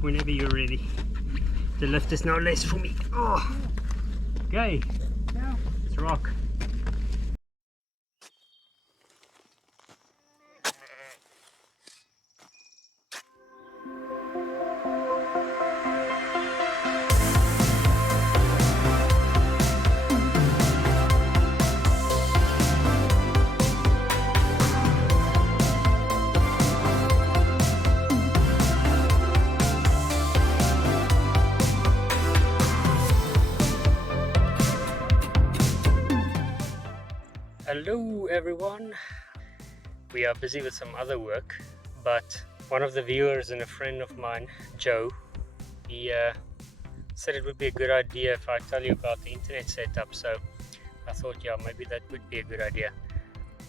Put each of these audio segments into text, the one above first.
whenever you're ready. The lift is now less for me. Oh, okay, let's rock. Hello everyone, we are busy with some other work, but one of the viewers and a friend of mine, Joe, he said it would be a good idea if I tell you about the internet setup, so I thought, yeah, maybe that would be a good idea.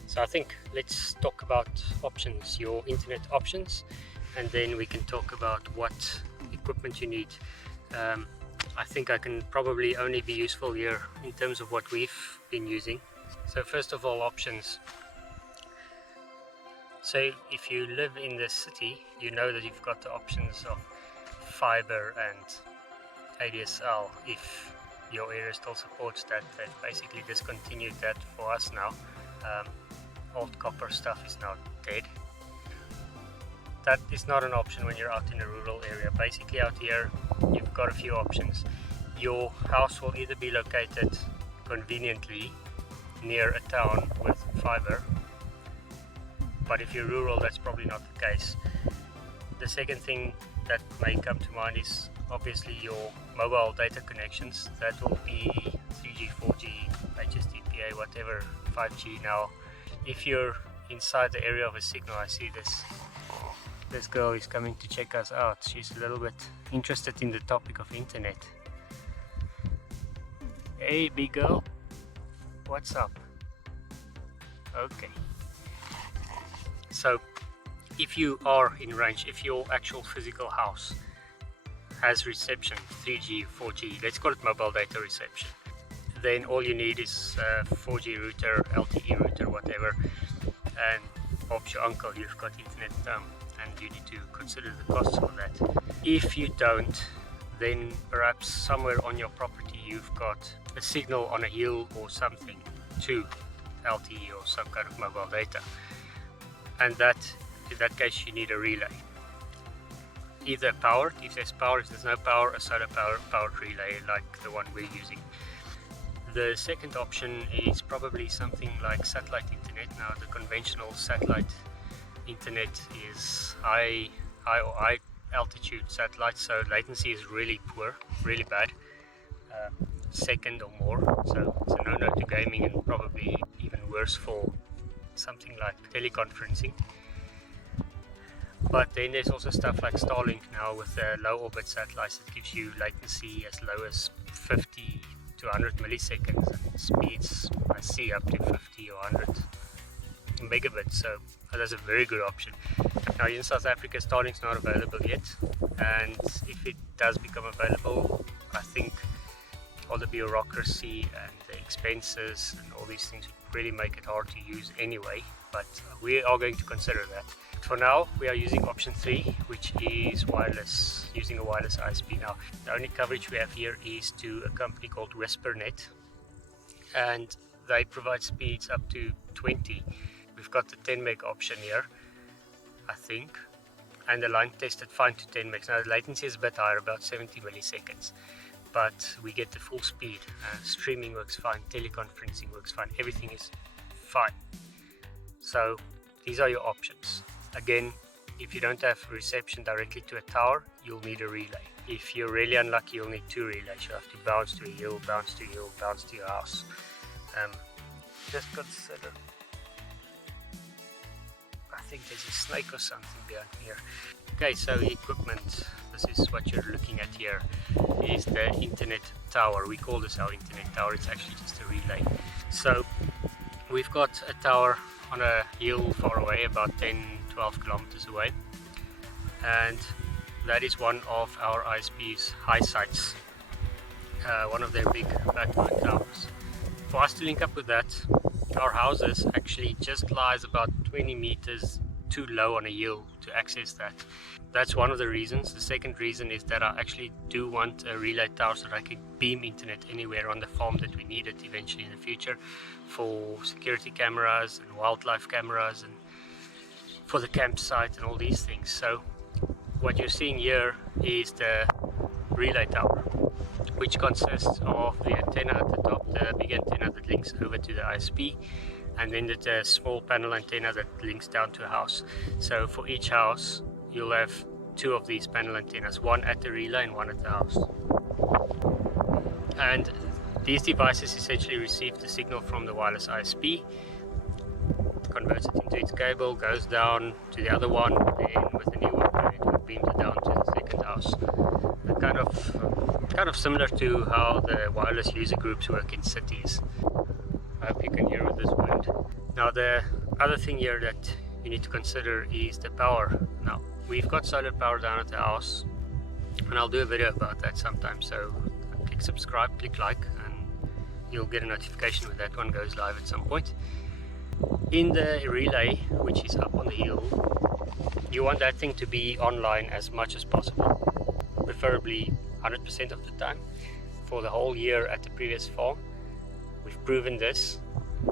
So I think let's talk about options, your internet options, and then we can talk about what equipment you need. I think I can probably only be useful here in terms of what we've been using. So first of all, options. So if you live in the city, you know that you've got the options of fibre and ADSL. If your area still supports that, they've basically discontinued that for us now. Old copper stuff is now dead. That is not an option when you're out in a rural area. Basically out here, you've got a few options. Your house will either be located conveniently near a town with fibre, but if you're rural, that's probably not the case. The second thing that may come to mind is obviously your mobile data connections. That will be 3G, 4G, HSDPA, whatever, 5G now. If you're inside the area of a signal, I see this girl is coming to check us out. She's a little bit interested in the topic of internet. Hey big girl, what's up? Okay, so if you are in range, if your actual physical house has reception, 3G, 4G, let's call it mobile data reception, then all you need is a 4G router, LTE router, whatever, and Bob's your uncle, you've got internet, and you need to consider the costs for that. If you don't, then perhaps somewhere on your property you've got a signal on a hill or something to LTE or some kind of mobile data, and that in that case you need a relay, either powered, if there's power, if there's no power, a solar powered relay like the one we're using. The second option is probably something like satellite internet. Now the conventional satellite internet is high or high altitude satellite, so latency is really poor, really bad, second or more, so it's a no-no to gaming and probably even worse for something like teleconferencing. But then there's also stuff like Starlink now with low orbit satellites that gives you latency as low as 50 to 100 milliseconds and speeds I see up to 50 or 100 megabits, so that's a very good option. Now in South Africa, Starlink's not available yet, and if it does become available, I think all the bureaucracy and the expenses and all these things would really make it hard to use anyway, but we are going to consider that. For now, we are using option 3, which is wireless, using a wireless ISP. Now, the only coverage we have here is to a company called Westpernet, and they provide speeds up to 20. We've got the 10 meg option here, I think, and the line tested fine to 10 megs. Now the latency is a bit higher, about 70 milliseconds, but we get the full speed. Streaming works fine, teleconferencing works fine, everything is fine. So these are your options. Again, if you don't have reception directly to a tower, you'll need a relay. If you're really unlucky, you'll need 2 relays. You'll have to bounce to a hill, bounce to a hill, bounce to your house. Just consider, I think there's a snake or something behind here. Okay, so equipment, this is what you're looking at here, is the internet tower. We call this our internet tower, it's actually just a relay. So we've got a tower on a hill far away, about 10-12 kilometers away, and that is one of our ISP's high sites, one of their big backbone towers. For us to link up with that, our houses actually just lies about 20 meters too low on a hill to to access that. That's one of the reasons. The second reason is that I actually do want a relay tower so that I can beam internet anywhere on the farm that we need it eventually in the future, for security cameras and wildlife cameras and for the campsite and all these things. So what you're seeing here is the relay tower, which consists of the antenna at the top, the big antenna that links over to the ISP, and then the small panel antenna that links down to a house. So for each house you'll have 2 of these panel antennas, one at the relay and one at the house. And these devices essentially receive the signal from the wireless ISP, converts it into its cable, goes down to the other one, then with the new one it beams it down to the second house. Kind of similar to how the wireless user groups work in cities. I hope you can hear with this wind. Now the other thing here that you need to consider is the power. Now we've got solar power down at the house, and I'll do a video about that sometime, so click subscribe, click like, and you'll get a notification when that one goes live at some point. In the relay, which is up on the hill, you want that thing to be online as much as possible, preferably 100% of the time for the whole year at the previous farm. We've proven this,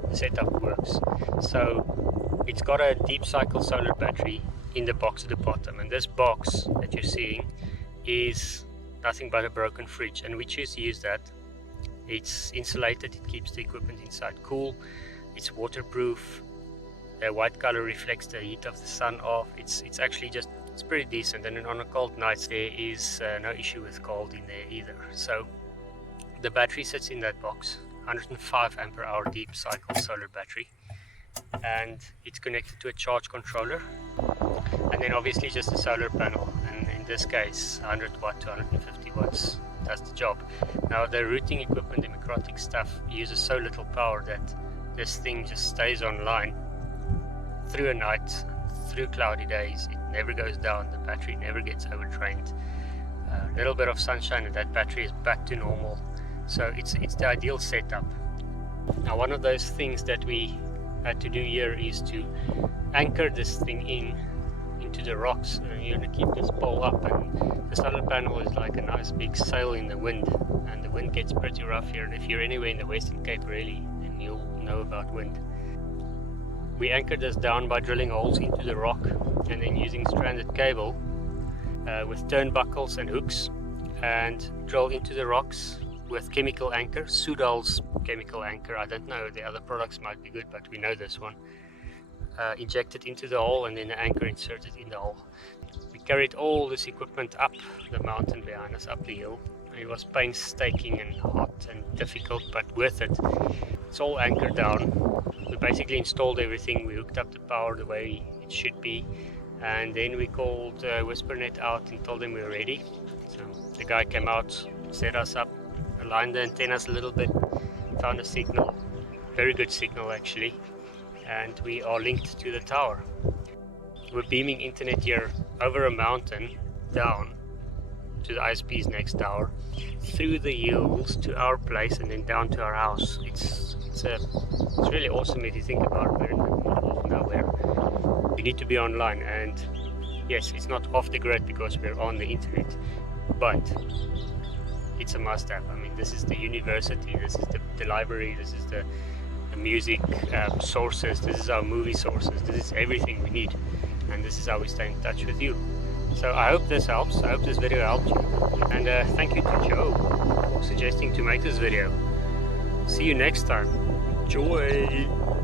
the setup works. So it's got a deep cycle solar battery in the box at the bottom, and this box that you're seeing is nothing but a broken fridge, and we choose to use that. It's insulated, it keeps the equipment inside cool, it's waterproof, the white color reflects the heat of the sun off. It's actually just, it's pretty decent, and then on a cold night there is no issue with cold in there either. So the battery sits in that box, 105 ampere hour deep cycle solar battery, and it's connected to a charge controller, and then obviously just a solar panel, and in this case 100 watt to 150 watts does the job. Now the routing equipment, the Democratic stuff, uses so little power that this thing just stays online through a night, through cloudy days. It never goes down, the battery never gets overtrained. A little bit of sunshine and that battery is back to normal. So it's the ideal setup. Now one of those things that we had to do here is to anchor this thing into the rocks. You're going to keep this pole up, and the solar panel is like a nice big sail in the wind, and the wind gets pretty rough here, and if you're anywhere in the Western Cape really, then you'll know about wind. We anchored this down by drilling holes into the rock and then using stranded cable with turnbuckles and hooks, and drill into the rocks with chemical anchor, Sudal's chemical anchor. I don't know, the other products might be good, but we know this one. Inject it into the hole, and then the anchor inserted in the hole. We carried all this equipment up the mountain behind us, up the hill. It was painstaking and hot and difficult, but worth it. It's all anchored down. We basically installed everything. We hooked up the power the way it should be, and then we called Westpernet out and told them we were ready. So the guy came out, set us up, aligned the antennas a little bit, found a signal, very good signal actually, and we are linked to the tower. We're beaming internet here over a mountain down to the ISP's next tower, through the hills to our place, and then down to our house. It's really awesome if you think about it. We're in the middle of nowhere. We need to be online, and yes, it's not off the grid because we're on the internet, but it's a must-have. I mean, this is the university, this is the library, this is the music sources, this is our movie sources, this is everything we need, and this is how we stay in touch with you. So I hope this helps, I hope this video helped you, and thank you to Joe for suggesting to make this video. See you next time. Joy!